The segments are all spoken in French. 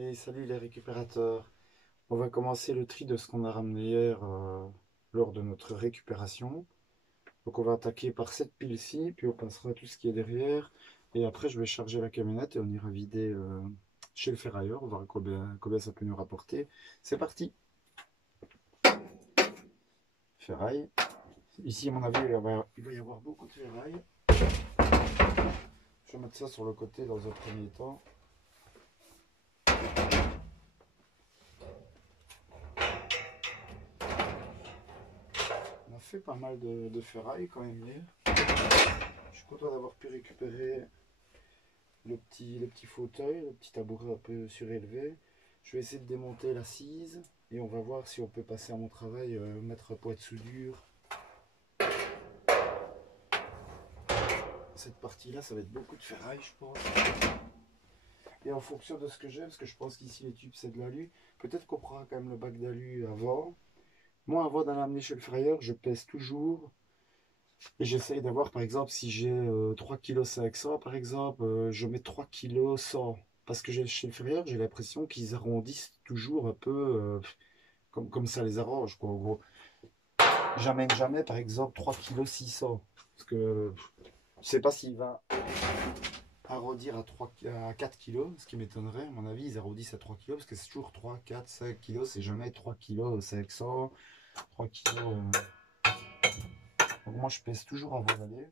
Et salut les récupérateurs. On va commencer le tri de ce qu'on a ramené hier lors de notre récupération. Donc on va attaquer par cette pile-ci, puis on passera à tout ce qui est derrière. Et après je vais charger la camionnette et on ira vider chez le ferrailleur. On va voir combien ça peut nous rapporter. C'est parti. Ferraille. Ici à mon avis il va y avoir beaucoup de ferraille. Je vais mettre ça sur le côté dans un premier temps. On a fait pas mal de ferraille quand même hier. Je suis content d'avoir pu récupérer le petit fauteuil, le petit tabouret un peu surélevé. Je vais essayer de démonter l'assise et on va voir si on peut passer à mon travail, mettre un poids de soudure. Cette partie-là, ça va être beaucoup de ferraille, je pense. Et en fonction de ce que j'ai, parce que je pense qu'ici les tubes c'est de l'alu, peut-être qu'on prendra quand même le bac d'alu avant. Moi, avant d'aller amener chez le frayeur, je pèse toujours. Et j'essaye d'avoir, par exemple, si j'ai 3,5 kg par exemple, je mets 3,1 kg. Parce que chez le frayeur, j'ai l'impression qu'ils arrondissent toujours un peu comme ça les arrange, quoi, en gros. J'amène jamais, par exemple, 3,6 kg. Parce que je sais pas s'il va arrondir à 4 kg, ce qui m'étonnerait. À mon avis, ils arrondissent à 3 kg, parce que c'est toujours 3, 4, 5 kg. C'est jamais 3,5 kg, 3 kg. Donc moi, je pèse toujours avant d'aller.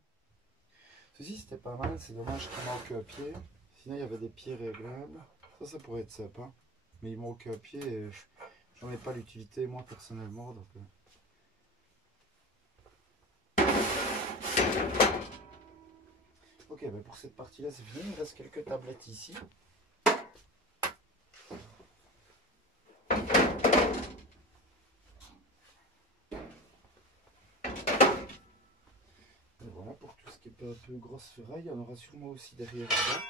Ceci, c'était pas mal. C'est dommage qu'il manque un pied. Sinon, il y avait des pieds réglables. Ça pourrait être sympa. Mais il manque un pied et j'en ai pas l'utilité, moi, personnellement. Donc, ok, ben pour cette partie-là, c'est fini. Il reste quelques tablettes ici. Et voilà, pour tout ce qui est un peu grosse ferraille, il y en aura sûrement aussi derrière là-bas.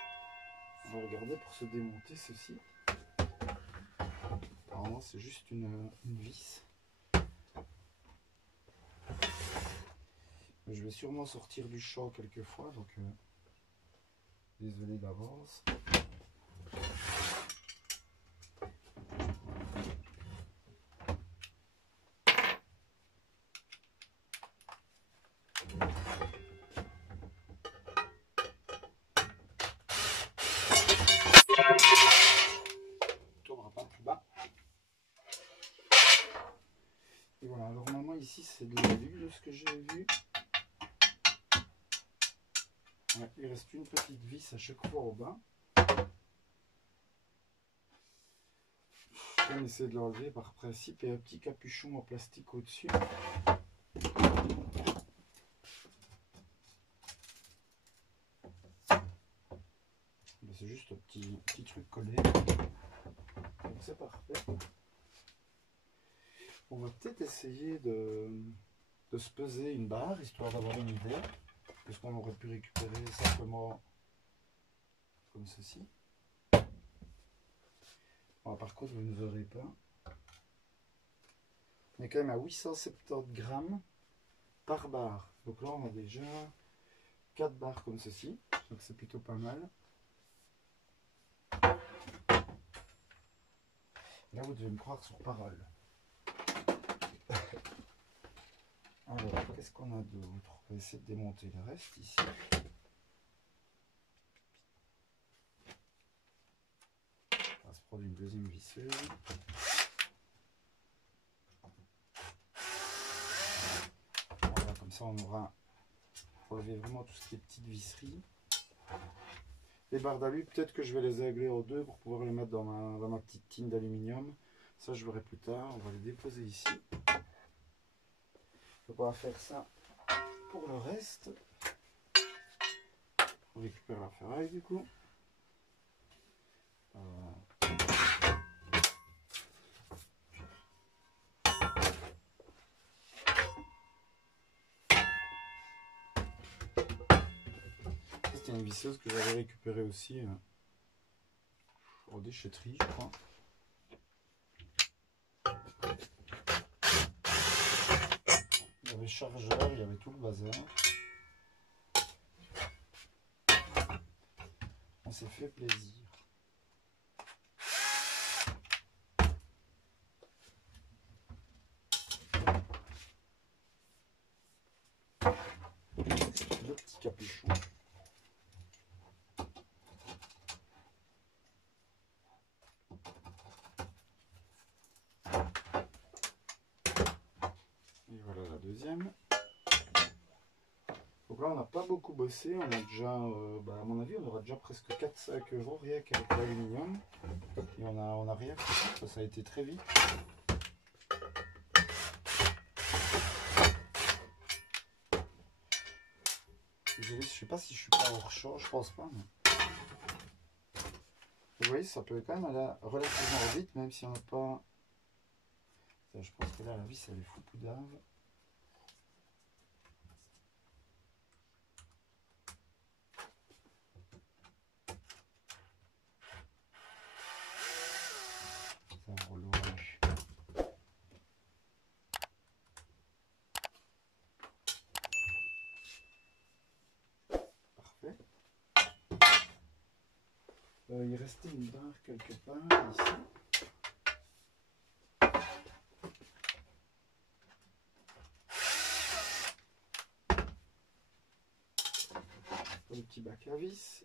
On va regarder pour se démonter ceci. Apparemment, c'est juste une vis. Je vais sûrement sortir du champ quelquefois, donc désolé d'avance. Tombera pas plus bas. Et voilà, alors normalement ici c'est de l'alu de ce que j'ai vu. Ouais, il reste une petite vis à chaque fois au bas. Je vais essayer de l'enlever par principe et un petit capuchon en plastique au-dessus. C'est juste un petit truc collé. Donc c'est parfait. On va peut-être essayer de se peser une barre, histoire d'avoir une idée. Puisqu'on aurait pu récupérer simplement comme ceci. Bon, par contre, vous ne verrez pas. On est quand même à 870 grammes par barre. Donc là, on a déjà 4 barres comme ceci. Donc c'est plutôt pas mal. Là, vous devez me croire sur parole. Alors, qu'est-ce qu'on a d'autre? On va essayer de démonter le reste ici. On va se prendre une deuxième visseuse. Voilà, comme ça on aura relevé vraiment tout ce qui est petite visserie. Les barres d'alu, peut-être que je vais les aigler en deux pour pouvoir les mettre dans ma petite tine d'aluminium. Ça je verrai plus tard. On va les déposer ici. Donc on va faire ça pour le reste. On récupère la ferraille du coup. C'était une visseuse que j'avais récupérée aussi en déchetterie, je crois. Il y avait chargeur, il y avait tout le bazar. On s'est fait plaisir. capuchon. Et voilà la deuxième. Donc là on n'a pas beaucoup bossé, on a déjà, à mon avis on aura déjà presque 4-5 euros rien qu'avec l'aluminium. Et on a rien fait, ça a été très vite. Je sais pas si je suis pas hors champ, je pense pas. Mais... vous voyez, ça peut quand même aller relativement vite, même si on n'a pas... ça, je pense que là, la vis, elle est foupoudave. Ça enroule l'orange. Parfait. Il restait une barre quelque part ici. Le petit bac à vis.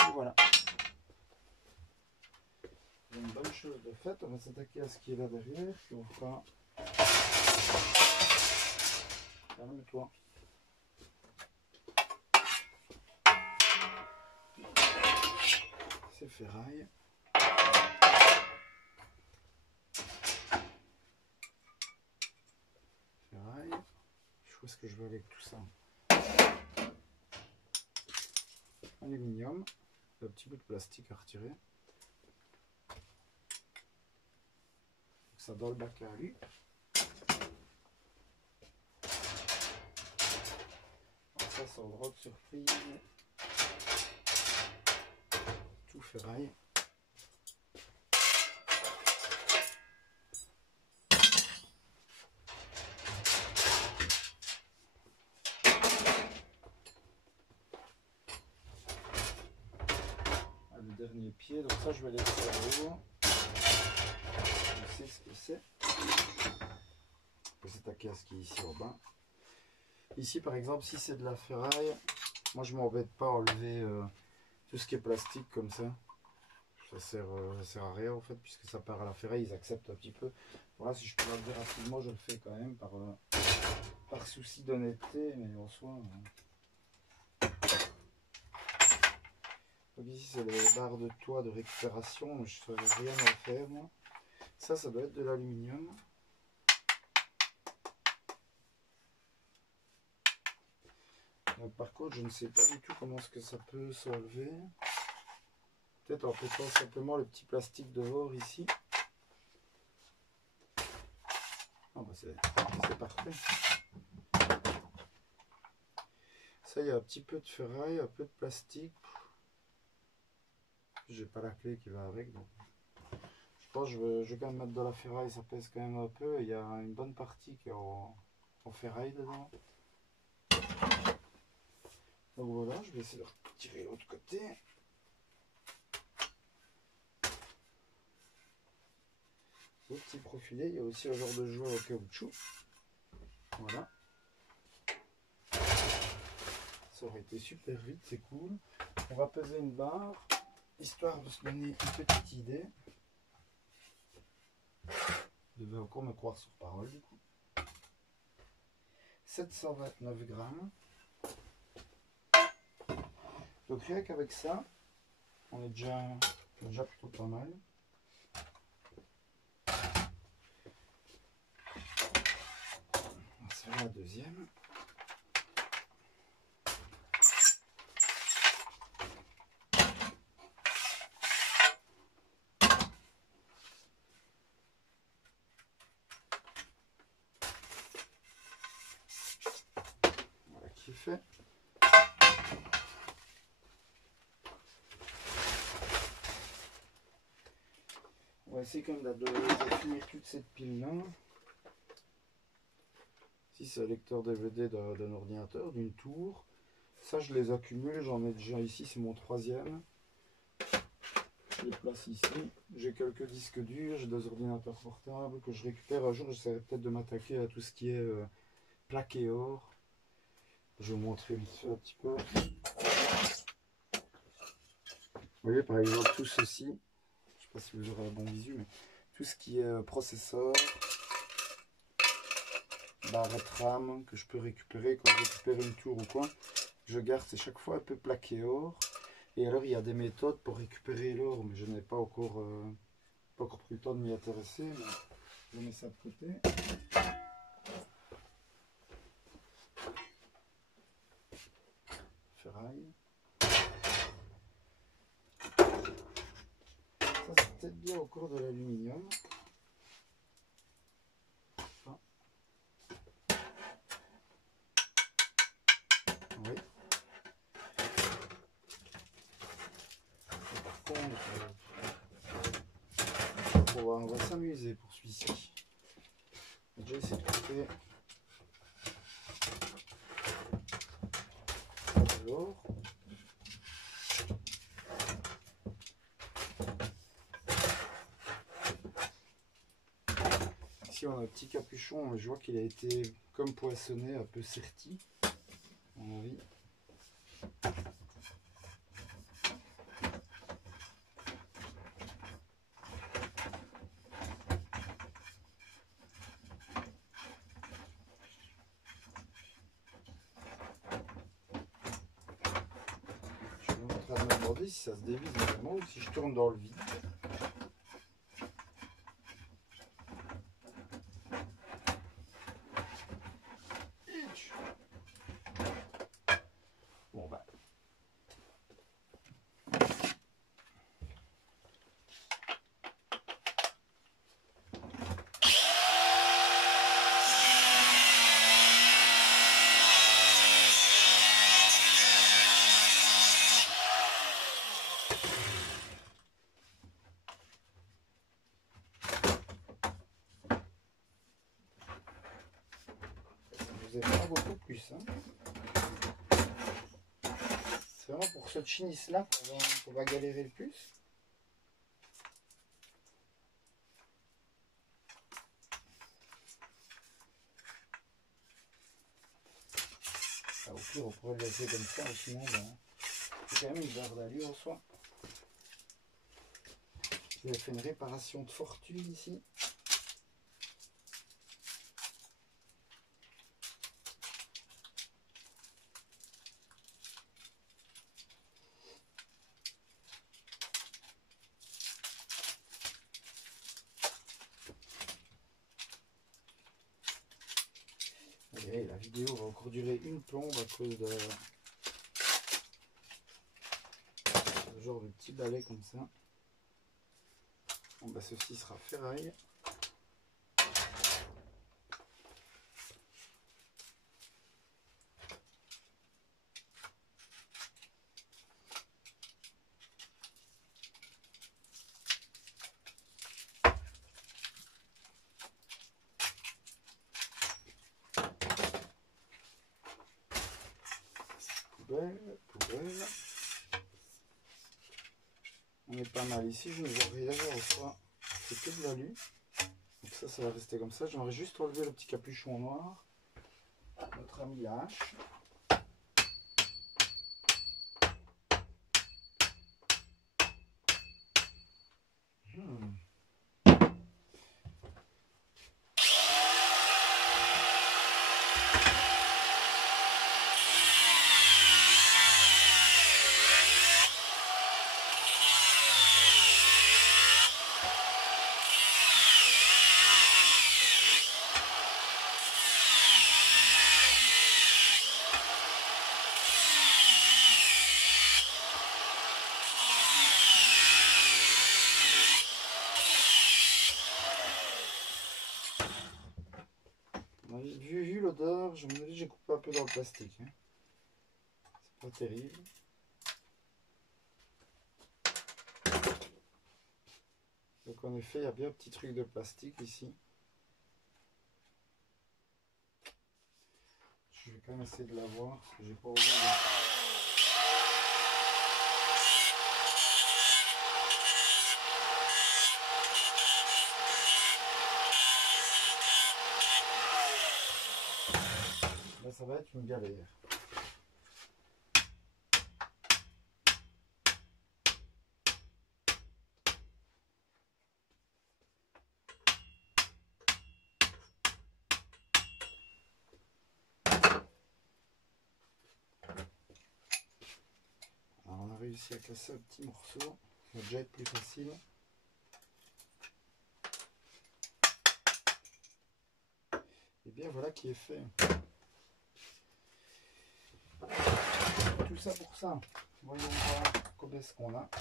Et voilà. Une bonne chose de fait, on va s'attaquer à ce qui est là derrière, puis on fera... calme-toi. C'est ferraille. Ferraille. Je vois ce que je veux avec tout ça. Aluminium. Un petit bout de plastique à retirer. Ça dans le bac à alu. Ça c'est en drogue surprise. Tout ferraille. Le dernier pied, donc ça je vais laisser à l'eau. Je sais ce que c'est. On peut s'attaquer à ce qui est ici au bas. Ici par exemple, si c'est de la ferraille, moi je m'embête pas à enlever tout ce qui est plastique comme ça. Ça sert à rien en fait, puisque ça part à la ferraille, ils acceptent un petit peu. Voilà, si je peux l'enlever rapidement, je le fais quand même par souci d'honnêteté, mais en soi. Donc ici c'est les barres de toit de récupération, je ne saurais rien à faire moi. Ça doit être de l'aluminium. Par contre je ne sais pas du tout comment est-ce que ça peut s'enlever. Peut-être en pétant simplement le petit plastique dehors ici. Ah bah c'est parfait. Ça, il y a un petit peu de ferraille, un peu de plastique. J'ai pas la clé qui va avec, donc je pense que je vais quand même mettre de la ferraille, ça pèse quand même un peu. Il y a une bonne partie qui est en ferraille dedans. Donc voilà, je vais essayer de retirer l'autre côté. Le petit profilé, il y a aussi un genre de jouet au caoutchouc. Voilà. Ça aurait été super vite, c'est cool. On va peser une barre, histoire de se donner une petite idée. Vous devez encore me croire sur parole du coup. 729 grammes. Donc rien qu'avec ça, on est déjà plutôt pas mal. On va se faire la deuxième. Voilà qui est fait. On va essayer quand même de finir toute cette pile là. Si c'est un lecteur DVD d'un ordinateur, d'une tour. Ça je les accumule, j'en ai déjà ici, c'est mon troisième. je les place ici. J'ai quelques disques durs, j'ai 2 ordinateurs portables que je récupère. Un jour, j'essaierai peut-être de m'attaquer à tout ce qui est plaqué or. Je vais vous montrer vite fait un petit peu. Vous voyez par exemple tout ceci. Je ne sais pas si vous aurez un bon visu, mais tout ce qui est processeur, barrette RAM que je peux récupérer quand je récupère une tour ou quoi. Je garde, c'est chaque fois un peu plaqué or. Et alors il y a des méthodes pour récupérer l'or, mais je n'ai pas encore pris le temps de m'y intéresser. Mais je mets ça de côté. Ferraille. Ça c'est peut-être bien encore de l'aluminium. Oui. Par contre, on va s'amuser pour celui-ci. Déjà essayer de couper l'or. Ici on a un petit capuchon, je vois qu'il a été comme poinçonné, un peu serti, à mon avis. Je suis en train de me demander si ça se dévisse vraiment ou si je tourne dans le vide. Bon bah. Vous n'avez pas beaucoup plus. Hein. C'est vraiment pour ce chiniste là qu'on va galérer le plus. Au pire, on pourrait le laisser comme ça, sinon, ben, c'est quand même une barre d'allure en soi. J'ai fait une réparation de fortune ici. Et la vidéo va encore durer une plombe à cause de ce genre de petit balai comme ça. Bon, bah, ceci sera ferraille. Poubelle. On est pas mal ici, je ne vois rien au fond. C'est que de l'alu. Donc ça va rester comme ça. J'aimerais juste enlever le petit capuchon noir. Notre ami la hache. Vu l'odeur, je me dis j'ai coupé un peu dans le plastique. Hein. C'est pas terrible. Donc en effet, il y a bien un petit truc de plastique ici. Je vais quand même essayer de l'avoir parce que j'ai pas osé de... ça va être une galère. Alors on a réussi à casser un petit morceau, ça va déjà être plus facile. Et bien voilà qui est fait. Tout ça pour ça. Voyons voir combien est-ce qu'on a. «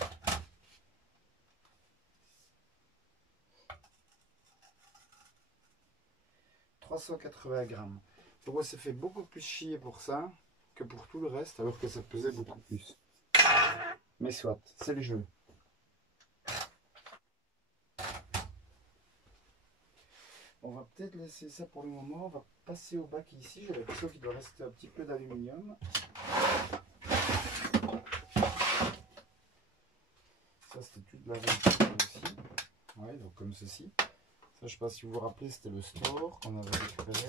380 grammes. Donc on s'est fait beaucoup plus chier pour ça que pour tout le reste, alors que ça pesait beaucoup plus. Mais soit, c'est le jeu. On va peut-être laisser ça pour le moment. On va passer au bac ici. J'ai l'impression qu'il doit rester un petit peu d'aluminium. Ça, c'était toute la ventile aussi. Ouais, donc comme ceci. Ça, je ne sais pas si vous vous rappelez, c'était le store qu'on avait récupéré.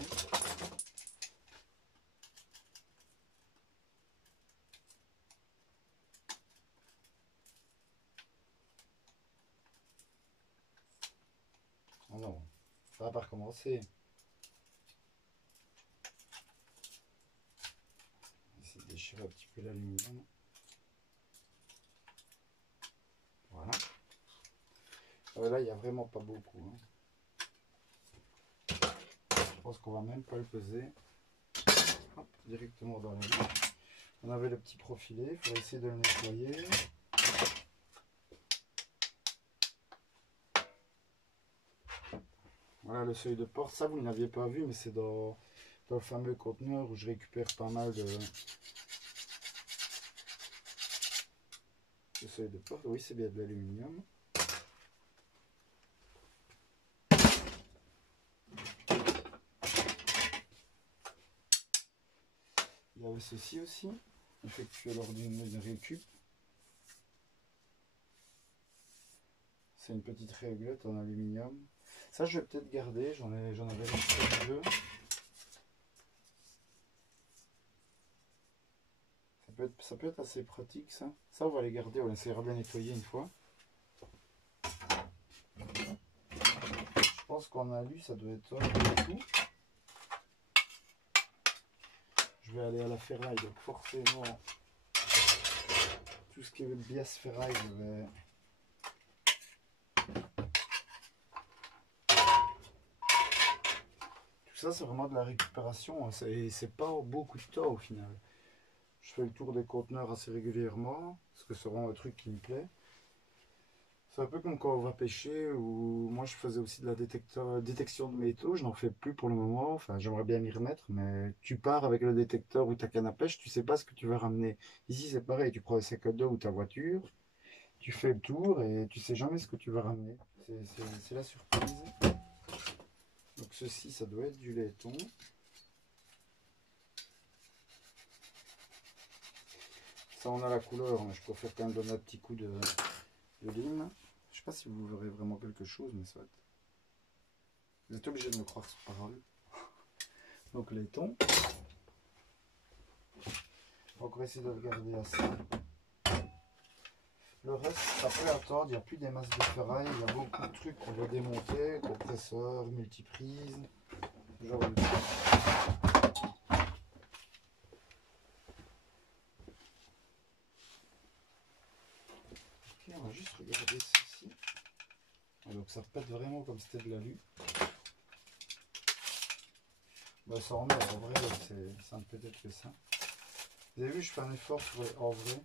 Oh non, ça va pas recommencer. On va essayer de déchirer un petit peu l'aluminium. Voilà. Là, il n'y a vraiment pas beaucoup. Hein. Je pense qu'on va même pas le peser. Hop, directement dans la main. On avait le petit profilé, il faut essayer de le nettoyer. Voilà le seuil de porte, ça vous ne l'aviez pas vu, mais c'est dans le fameux conteneur où je récupère pas mal de seuil de porte. Oui, c'est bien de l'aluminium. Il y avait ceci aussi, effectué lors d'une récup. C'est une petite réglette en aluminium. Ça, je vais peut-être garder, j'en avais resté deux. Ça peut être assez pratique, ça. Ça, on va les garder, on essaiera de les nettoyer une fois. Je pense qu'en alu, ça doit être tout. Je vais aller à la ferraille, donc forcément, tout ce qui est bias ferraille, je vais... Tout ça, c'est vraiment de la récupération, c'est pas beaucoup de temps au final. Je fais le tour des conteneurs assez régulièrement, parce que c'est vraiment un truc qui me plaît. C'est un peu comme quand on va pêcher, ou moi je faisais aussi de la détection de métaux, je n'en fais plus pour le moment, enfin j'aimerais bien m'y remettre, mais tu pars avec le détecteur ou ta canne à pêche, tu sais pas ce que tu vas ramener. Ici c'est pareil, tu prends un sac à dos ou ta voiture, tu fais le tour et tu sais jamais ce que tu vas ramener. C'est la surprise. Donc ceci, ça doit être du laiton. Ça on a la couleur, mais je préfère quand même donner un petit coup de lime. Je sais pas si vous verrez vraiment quelque chose, mais soit. Vous êtes obligé de me croire sur parole. Donc laiton. On va encore essayer de regarder à ça. Le reste, ça peut attendre, il n'y a plus des masses de ferraille, il y a beaucoup de trucs qu'on va démonter, compresseur, multiprise, ce genre de trucs. Ok, on va juste regarder ceci. Donc ça pète vraiment comme c'était de l'alu. Bah, ça en est, en vrai, ça ne peut être que ça. Vous avez vu, je fais un effort en vrai.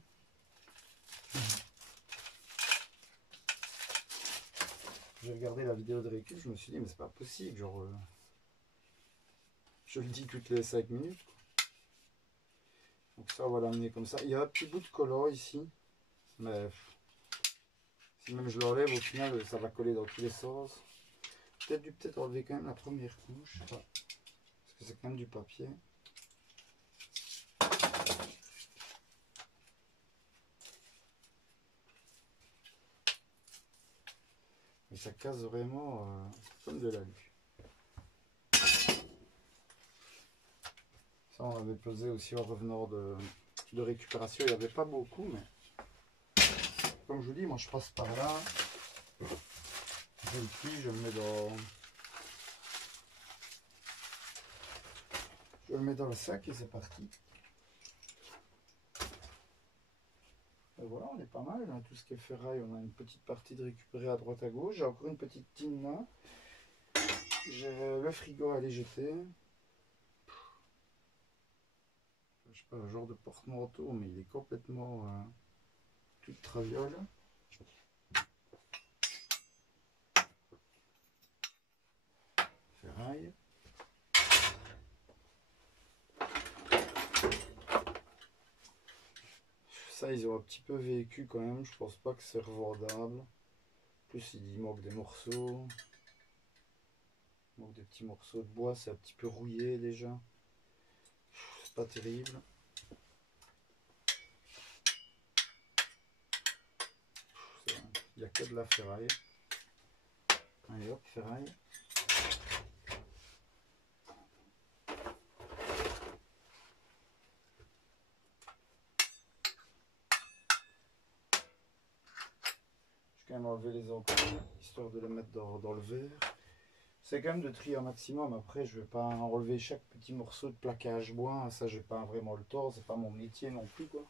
J'ai regardé la vidéo de récup, je me suis dit, mais c'est pas possible, genre. Je le dis toutes les 5 minutes. Donc ça, on va l'amener comme ça. Il y a un petit bout de collant ici, mais si même je l'enlève, au final, ça va coller dans tous les sens. Peut-être enlever quand même la première couche, parce que c'est quand même du papier. Mais ça casse vraiment comme de l'alu. Ça, on avait pesé aussi en revenant de récupération. Il n'y avait pas beaucoup, mais comme je vous dis, moi je passe par là. Je le plie, je le mets dans le sac et c'est parti. Et voilà, on est pas mal. Hein. Tout ce qui est ferraille, on a une petite partie de récupérer à droite à gauche. J'ai encore une petite tine là. J'ai le frigo à aller jeter. Je sais pas, un genre de porte-manteau, mais il est complètement tout de traviole. Ferraille. Ça, ils ont un petit peu vécu quand même. Je pense pas que c'est revendable. En plus, il manque des morceaux. Il manque des petits morceaux de bois. C'est un petit peu rouillé déjà. C'est pas terrible. Il n'y a que de la ferraille. Allez hop, ferraille. Je vais quand même enlever les encres histoire de les mettre dans le verre. C'est quand même de trier un maximum. Après, je vais pas enlever chaque petit morceau de plaquage bois. Ça, j'ai pas vraiment le temps. C'est pas mon métier non plus, quoi.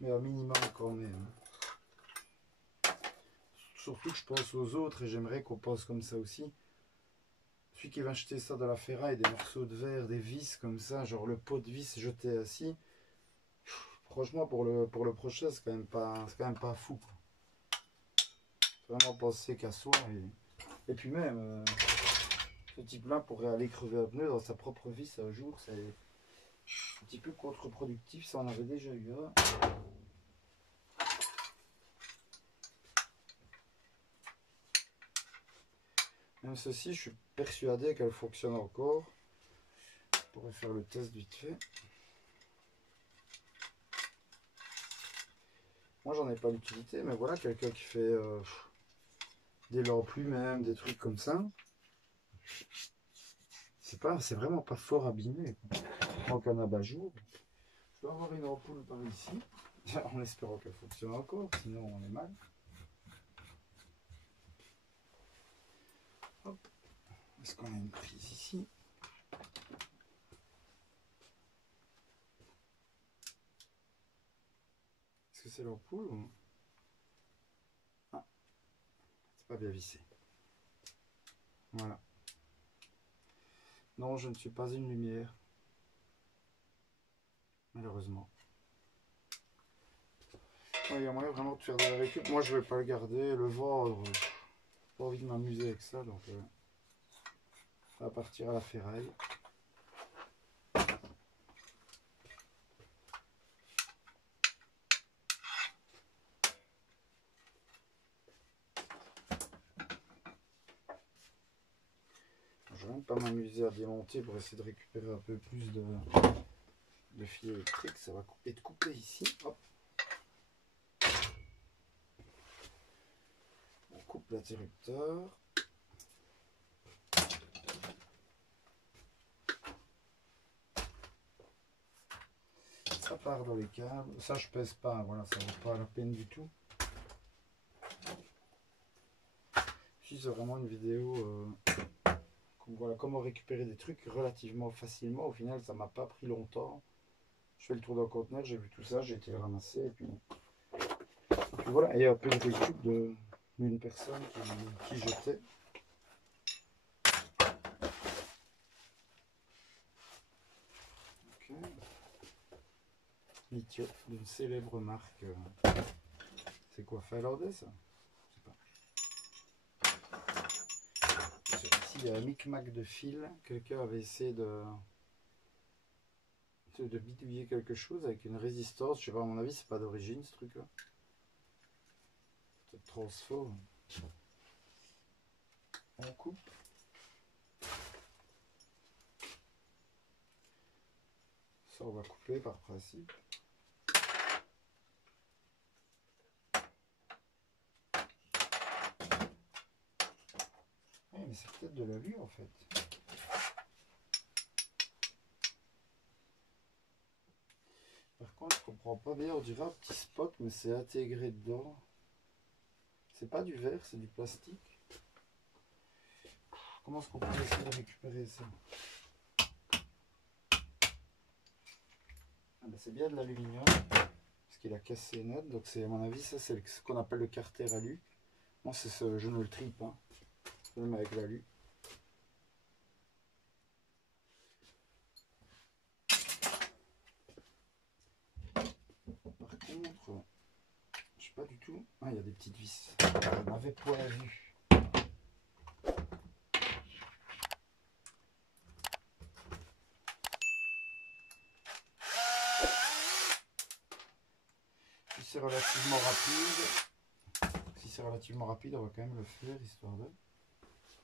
Mais un minimum quand même. Surtout que je pense aux autres et j'aimerais qu'on pense comme ça aussi. Celui qui va acheter ça dans la ferraille, des morceaux de verre, des vis comme ça, genre le pot de vis jeté assis. Franchement, pour le prochain, c'est quand même pas fou. Faut vraiment penser qu'à soi. Et puis même, ce type-là pourrait aller crever un pneu dans sa propre vis un jour. C'est un petit peu contre-productif. Ça, on avait déjà eu. Hein. Même ceci, je suis persuadé qu'elle fonctionne encore. Je pourrais faire le test vite fait. Moi, j'en ai pas l'utilité, mais voilà, quelqu'un qui fait des lampes lui-même, des trucs comme ça. C'est vraiment pas fort abîmé. Donc un abat-jour. Je dois avoir une ampoule par ici, en espérant qu'elle fonctionne encore, sinon on est mal. Hop. Est-ce qu'on a une prise ici? Est-ce que c'est l'ampoule ou... Ah, c'est pas bien vissé. Voilà. Non, je ne suis pas une lumière. Malheureusement. Ouais, il y a moyen vraiment de faire de la récup. Moi, je vais pas le garder. Le vent, j'ai pas envie de m'amuser avec ça. Donc, ça va partir à la ferraille. Je vais même pas m'amuser à démonter pour essayer de récupérer un peu plus de fil électrique. Ça va être coupé ici. Hop. On coupe l'interrupteur. Ça part dans les câbles. Ça, je pèse pas. Voilà, ça vaut pas la peine du tout. Si c'est vraiment une vidéo voilà, comment récupérer des trucs relativement facilement. Au final, ça m'a pas pris longtemps. Je fais le tour d'un conteneur, j'ai vu tout ça, j'ai été le ramasser et puis voilà. Et un peu de récup d'une personne qui jetait. Okay. Litio, d'une célèbre marque. C'est quoi, finlandais ça? Je sais pas. Ici, il y a un micmac de fil. Quelqu'un avait essayé de bidouiller quelque chose avec une résistance. Je sais pas, à mon avis, c'est pas d'origine ce truc-là. Peut-être transfo. On coupe. Ça, on va couper par principe. c'est peut-être de l'alu en fait. Par contre, je comprends pas bien, on dirait un petit spot, mais c'est intégré dedans. C'est pas du verre, c'est du plastique. Comment est-ce qu'on peut essayer de récupérer ça? Ah ben, c'est bien de l'aluminium, parce qu'il a cassé net, donc c'est à mon avis, ça c'est ce qu'on appelle le carter alu. Moi, c'est ce, je ne le trie pas, même avec l'alu. Par contre, je sais pas du tout. Ah, il y a des petites vis. On avait point vu. Si c'est relativement rapide, on va quand même le faire, histoire de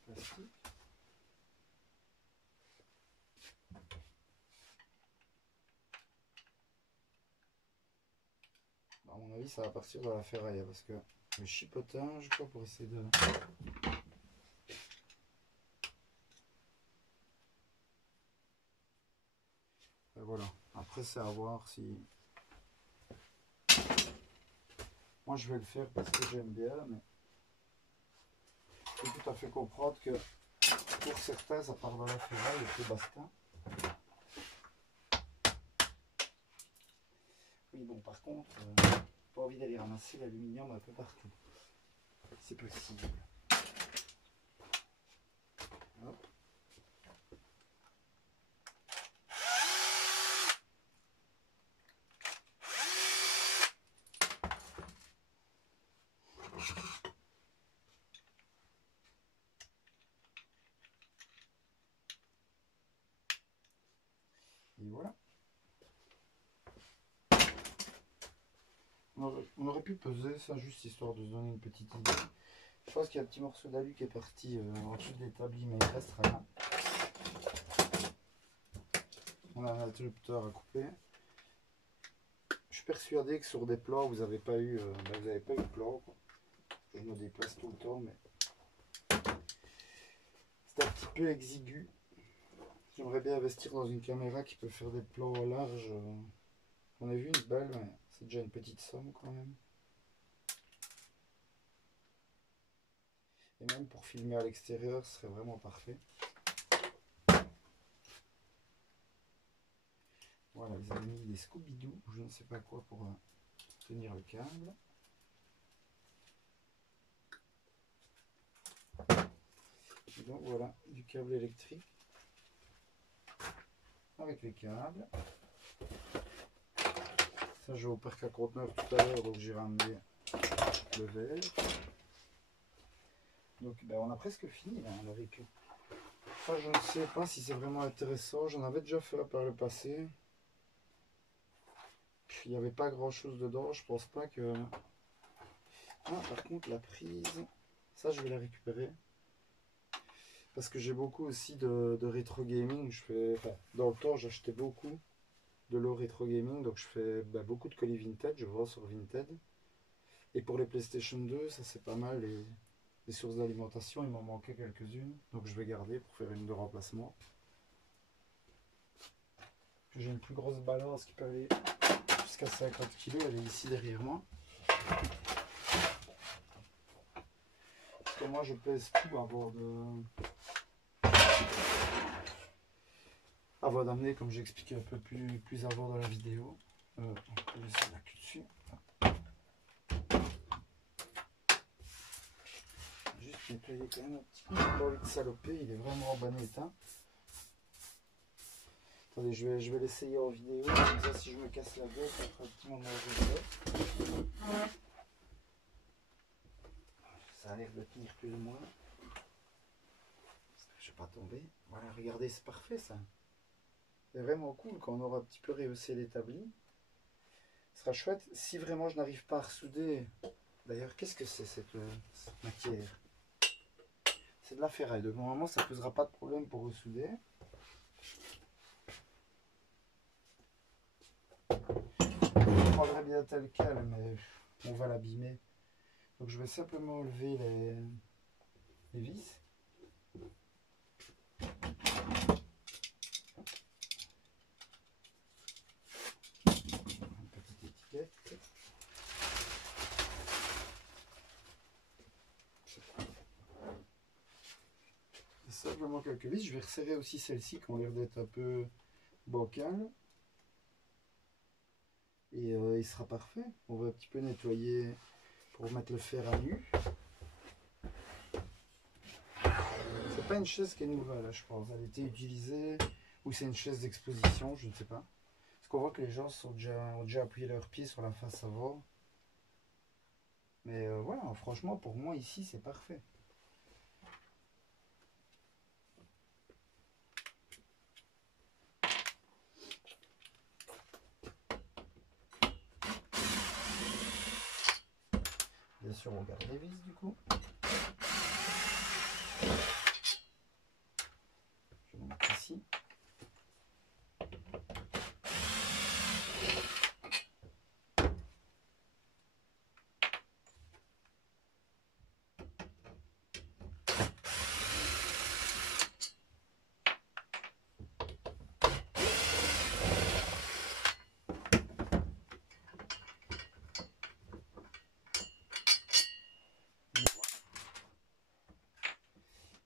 plastique. À mon avis, ça va partir de la ferraille, parce que le chipotage, quoi, pour essayer de... Et voilà. Après, c'est à voir si... Moi, je vais le faire parce que j'aime bien, mais... Je peux tout à fait comprendre que pour certains, ça part de la ferraille et puis basta. Oui, bon, par contre, pas envie d'aller ramasser l'aluminium un peu partout. C'est possible. Hop. Et voilà. On aurait pu peser ça juste histoire de se donner une petite idée. Je pense qu'il y a un petit morceau d'alu qui est parti en dessous de l'établi, mais il reste rien. On a un interrupteur à couper. Je suis persuadé que sur des plats vous n'avez pas eu, de plat. Je me déplace tout le temps, mais c'est un petit peu exigu. J'aimerais bien investir dans une caméra qui peut faire des plans larges. On a vu une belle, mais c'est déjà une petite somme quand même. Et même pour filmer à l'extérieur, ce serait vraiment parfait. Voilà, ils avaient mis des Scooby-Doo, je ne sais pas quoi, pour tenir le câble. Et donc voilà, du câble électrique avec les câbles. Ça, je vais au parc à conteneurs tout à l'heure, donc j'ai ramené le verre. Donc ben, on a presque fini là, la récup. Ça, je ne sais pas si c'est vraiment intéressant. J'en avais déjà fait par le passé. Puis, il n'y avait pas grand chose dedans. Je pense pas que... Ah, par contre, la prise, ça, je vais la récupérer. Parce que j'ai beaucoup aussi de rétro gaming. Je fais... Enfin, dans le temps, j'achetais beaucoup de l'eau rétro gaming. Donc, je fais beaucoup de colis Vinted. Je vends sur Vinted. Et pour les PlayStation 2, ça, c'est pas mal. Les sources d'alimentation, il m'en manquait quelques-unes. Donc, je vais garder pour faire une de remplacement. J'ai une plus grosse balance qui peut aller jusqu'à 50 kg, elle est ici derrière moi. Parce que moi je pèse tout avant d'amener, comme j'ai expliqué un peu plus avant dans la vidéo. On peut laisser la queue dessus. Juste nettoyer quand même un petit peu. J'ai pas envie de saloper, il est vraiment en bon état. Attendez, je vais l'essayer en vidéo, comme ça si je me casse la gueule, ça fera un petit moment de vidéo. Ça a l'air de tenir plus ou moins. Je ne vais pas tomber. Voilà, regardez, c'est parfait ça. C'est vraiment cool quand on aura un petit peu rehaussé l'établi. Ce sera chouette. Si vraiment je n'arrive pas à ressouder... D'ailleurs, qu'est-ce que c'est cette matière? C'est de la ferraille. Donc normalement, ça ne posera pas de problème pour ressouder. Je prendrais bien tel quel, mais on va l'abîmer. Donc je vais simplement enlever les vis. simplement quelques vis. Je vais resserrer aussi celles-ci qui ont l'air d'être un peu bancales. Et il sera parfait. On va un petit peu nettoyer pour mettre le fer à nu. C'est pas une chaise qui est nouvelle, là, je pense. Elle a été utilisée, ou c'est une chaise d'exposition, je ne sais pas. Parce qu'on voit que les gens ont déjà appuyé leurs pieds sur la face avant. Mais voilà, franchement, pour moi, ici, c'est parfait. Bien sûr, on garde les vis, du coup. Je vais mettre ici.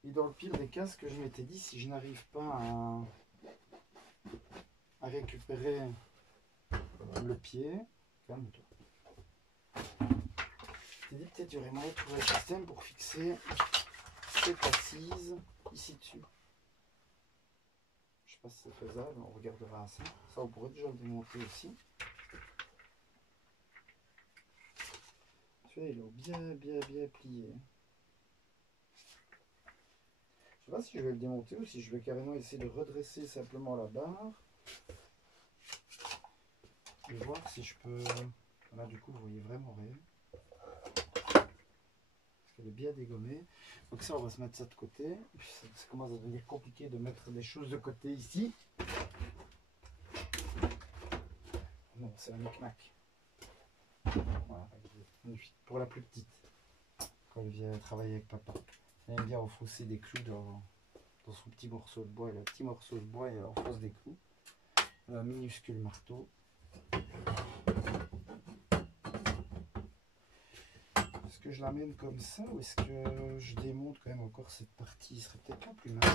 Et dans le pire des cas, ce que je m'étais dit, si je n'arrive pas à récupérer le pied, calme-toi. Je m'étais dit peut-être il y aurait moyen de trouver un système pour fixer cette assise ici dessus. Je sais pas si c'est faisable, on regardera ça. Ça, on pourrait déjà le démonter aussi. Celui-là, il est bien plié. Je sais pas si je vais le démonter ou si je vais carrément essayer de redresser simplement la barre. Je vais voir si je peux... Là, du coup, vous voyez vraiment rien. Parce qu'elle est bien dégommée. Donc ça, on va se mettre ça de côté. Ça commence à devenir compliqué de mettre des choses de côté ici. Non, c'est un micmac. Voilà, pour la plus petite. Quand elle vient travailler avec papa. Elle aime bien enfoncer des clous dans son petit morceau de bois. Elle a un petit morceau de bois et elle enfonce des clous. Un minuscule marteau. Est-ce que je l'amène comme ça ou est-ce que je démonte quand même encore cette partie? Ce serait peut-être pas plus mal.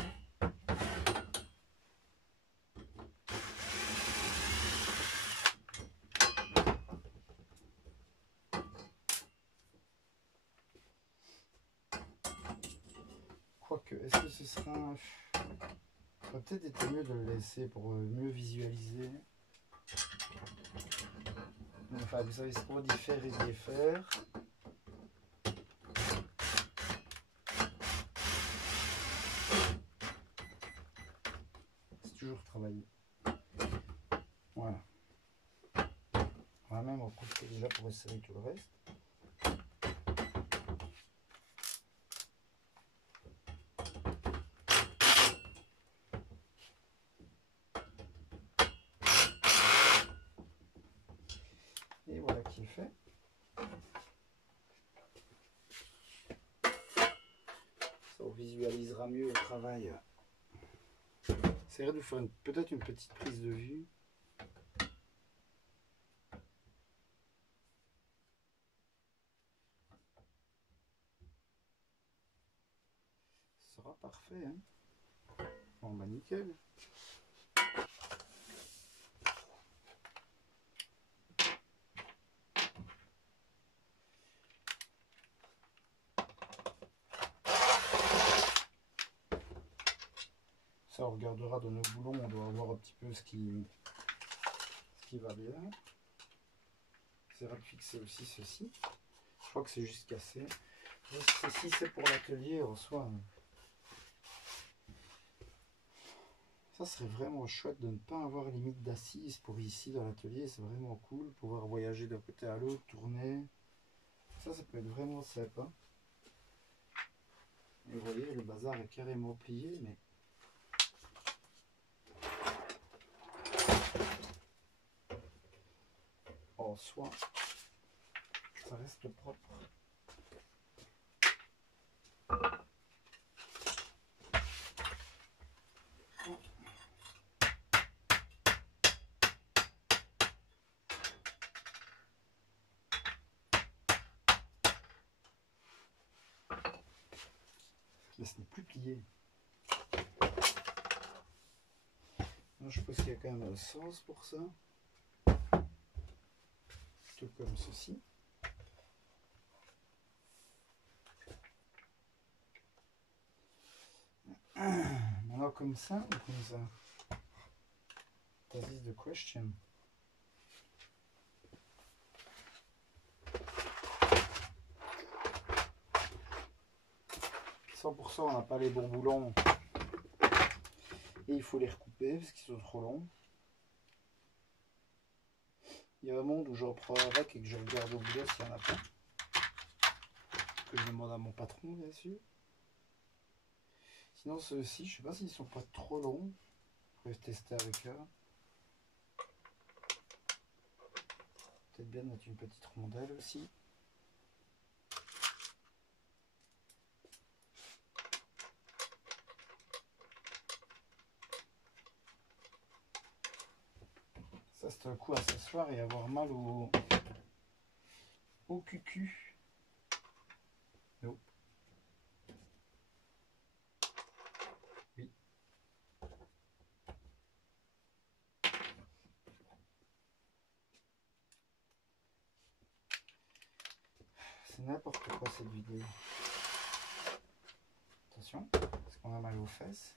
Quoique, est-ce que ce sera... Ça aurait peut-être été mieux de le laisser pour mieux visualiser. Enfin, vous savez ce qu'on dit, faire et défaire. C'est toujours travailler. Voilà. On va même en profiter déjà pour resserrer tout le reste. Et voilà qui est fait. Ça on visualisera mieux le travail. J'essaierai de vous faire peut-être une petite prise de vue. Ce sera parfait. Hein. Bon bah nickel. Ça on regardera dans nos boulons, on doit voir un petit peu ce qui va bien. On essaiera de fixer aussi ceci. Je crois que c'est juste cassé. Ceci c'est pour l'atelier en soi. Ça serait vraiment chouette de ne pas avoir limite d'assise pour ici dans l'atelier. C'est vraiment cool. Pouvoir voyager d'un côté à l'autre, tourner. Ça peut être vraiment sympa. Et vous voyez, le bazar est carrément plié, mais en soi, ça reste propre. Mais ce n'est plus plié. Alors, je pense qu'il y a quand même un sens pour ça. Tout comme ceci. Maintenant comme ça ou comme ça? That is the question. On n'a pas les bons boulons et il faut les recouper parce qu'ils sont trop longs. Il y a un monde où j'en prends avec et que je regarde au boulot s'il n'y en a pas. Que je demande à mon patron bien sûr. Sinon ceux-ci, je sais pas s'ils sont pas trop longs. Je vais tester avec eux. Peut-être bien de mettre une petite rondelle aussi. Ça c'est un coup à s'asseoir et avoir mal au cucu. Oh. Oui. C'est n'importe quoi cette vidéo. Attention, parce qu'on a mal aux fesses.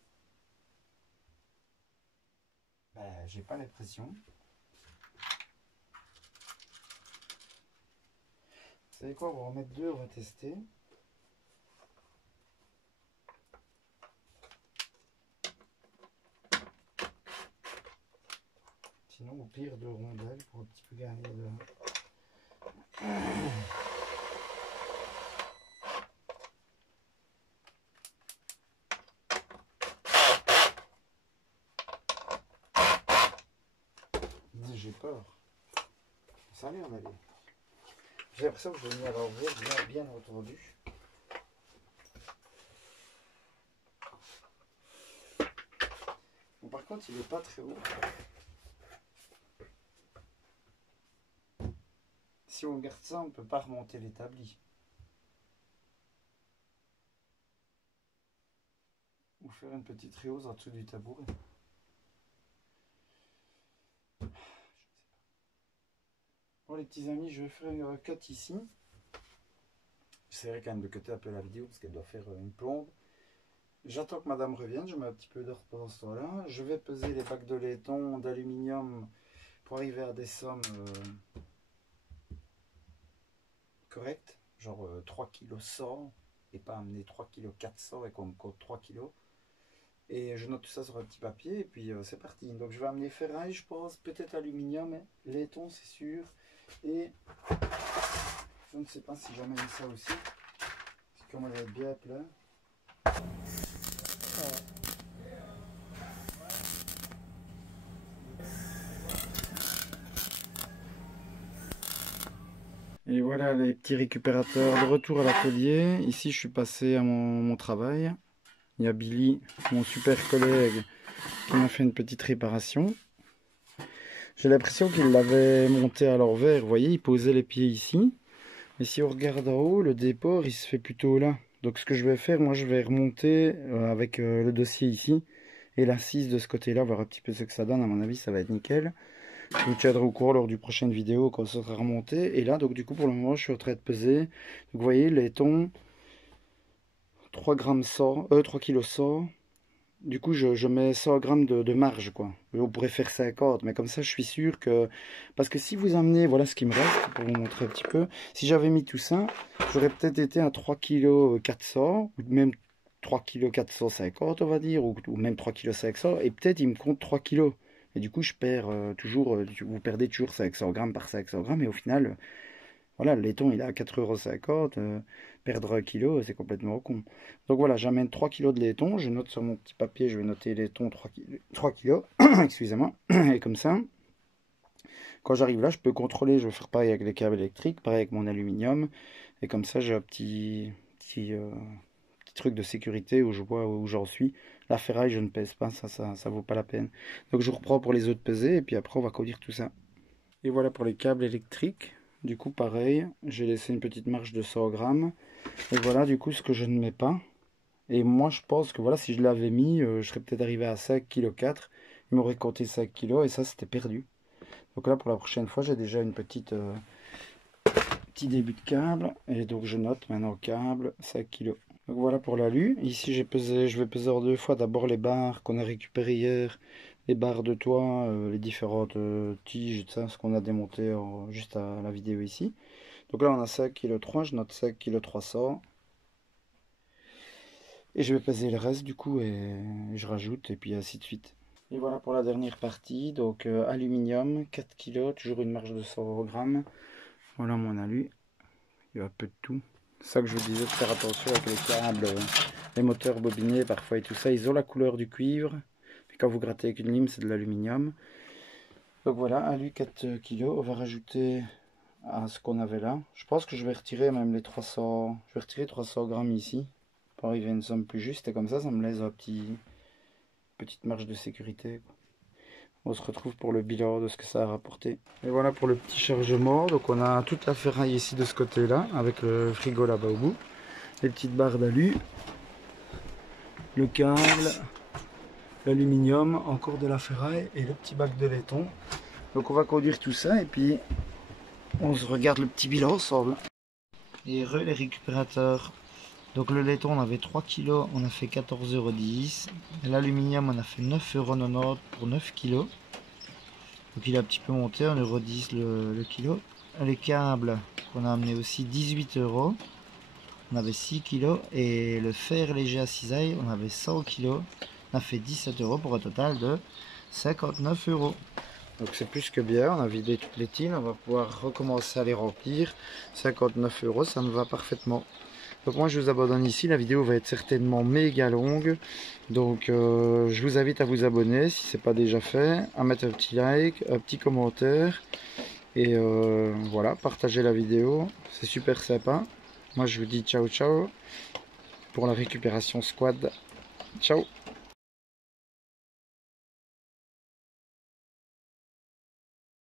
Ben, j'ai pas l'impression. Vous savez quoi, on va en mettre deux, on va tester. Sinon, au pire, deux rondelles pour un petit peu gagner de... J'ai peur. Ça a l'air d'aller. J'ai l'impression que je vais venir à ouvrir bien entendu. Bon, par contre, il n'est pas très haut. Si on garde ça, on ne peut pas remonter l'établi. Ou faire une petite rehausse en dessous du tabouret. Bon les petits amis, je vais faire une cut ici. J'essaierai quand même de cutter un peu la vidéo parce qu'elle doit faire une plombe. J'attends que madame revienne, je mets un petit peu d'heure pendant ce temps-là. Je vais peser les bacs de laiton, d'aluminium pour arriver à des sommes correctes. Genre 3 kg 100 et pas amener 3 kg 400 et qu'on me compte 3 kg. Et je note tout ça sur un petit papier et puis c'est parti. Donc je vais amener ferraille, je pense, peut-être aluminium, laiton c'est sûr. Et je ne sais pas si j'amène ça aussi. Parce que comme elle va être bien plein. Et voilà les petits récupérateurs de retour à l'atelier. Ici je suis passé à mon travail. Il y a Billy, mon super collègue, qui m'a fait une petite réparation. J'ai l'impression qu'il l'avait monté à l'envers. Vous voyez, il posait les pieds ici. Mais si on regarde en haut, le déport, il se fait plutôt là. Donc ce que je vais faire, moi je vais remonter avec le dossier ici. Et l'assise de ce côté-là, voir un petit peu ce que ça donne. À mon avis, ça va être nickel. Je vous tiendrai au courant lors du prochaine vidéo quand ça sera remonté. Et là, donc du coup, pour le moment, je suis en train de peser. Donc vous voyez, les tons, 3 grammes 100, 3 kg 100. Du coup, je mets 100 grammes de marge, quoi. On pourrait faire 50, mais comme ça, je suis sûr que... Parce que si vous amenez, voilà ce qui me reste, pour vous montrer un petit peu. Si j'avais mis tout ça, j'aurais peut-être été à 3 kg 400, ou même 3 kg 450, on va dire, ou même 3 kg 500, et peut-être il me compte 3 kg. Et du coup, je perds toujours, vous perdez toujours 500 grammes par 500 grammes, et au final... Voilà, le laiton, il est à 4,50 €. Perdre 1 kg, c'est complètement con. Donc voilà, j'amène 3 kg de laiton. Je note sur mon petit papier, je vais noter laiton 3 kg. Excusez-moi. Et comme ça, quand j'arrive là, je peux contrôler. Je vais faire pareil avec les câbles électriques, pareil avec mon aluminium. Et comme ça, j'ai un petit truc de sécurité où je vois où j'en suis. La ferraille, je ne pèse pas, ça vaut pas la peine. Donc je reprends pour les autres pesées et puis après, on va conduire tout ça. Et voilà pour les câbles électriques. Du coup, pareil, j'ai laissé une petite marge de 100 grammes. Et voilà, du coup, ce que je ne mets pas. Et moi, je pense que voilà, si je l'avais mis, je serais peut-être arrivé à 5,4 kg. il m'aurait compté 5 kilos et ça c'était perdu. Donc là pour la prochaine fois j'ai déjà une petite petit début de câble et donc je note maintenant câble 5 kilos. Donc voilà pour l'alu. Ici j'ai pesé, je vais peser en 2 fois d'abord les barres qu'on a récupérées hier, les barres de toit, les différentes tiges, ça, ce qu'on a démonté juste à la vidéo ici. Donc là on a 5,3 kg, je note 5,3 kg. Et je vais peser le reste du coup et je rajoute et puis ainsi de suite. Et voilà pour la dernière partie, donc aluminium, 4 kg, toujours une marge de 100 grammes. Voilà mon alu, il y a un peu de tout. C'est ça que je vous disais de faire attention avec les câbles, les moteurs bobinés parfois et tout ça, ils ont la couleur du cuivre. Mais quand vous grattez avec une lime, c'est de l'aluminium. Donc voilà, alu 4 kg, on va rajouter à ce qu'on avait là. Je pense que je vais retirer même les 300, je vais retirer 300 grammes ici. Pour arriver à une somme plus juste et comme ça me laisse un petite marge de sécurité, quoi. On se retrouve pour le bilan de ce que ça a rapporté. Et voilà pour le petit chargement. Donc on a toute la ferraille ici de ce côté là avec le frigo là-bas au bout, les petites barres d'alu, le câble, l'aluminium, encore de la ferraille et le petit bac de laiton. Donc on va conduire tout ça et puis on se regarde le petit bilan ensemble. Et les récupérateurs. Donc le laiton on avait 3 kg, on a fait 14,10 €. L'aluminium on a fait 9,90 € pour 9 kg. Donc il a un petit peu monté, 1,10 € le kilo. Les câbles qu'on a amené aussi 18 €. On avait 6 kg. Et le fer léger à cisaille on avait 100 kg. On a fait 17 € pour un total de 59 €. Donc c'est plus que bien, on a vidé toutes les tines, on va pouvoir recommencer à les remplir. 59 €, ça me va parfaitement. Donc moi je vous abandonne ici, la vidéo va être certainement méga longue. Donc je vous invite à vous abonner si ce n'est pas déjà fait, à mettre un petit like, un petit commentaire. Et voilà, partagez la vidéo, c'est super sympa. Moi je vous dis ciao ciao pour la récupération squad. Ciao.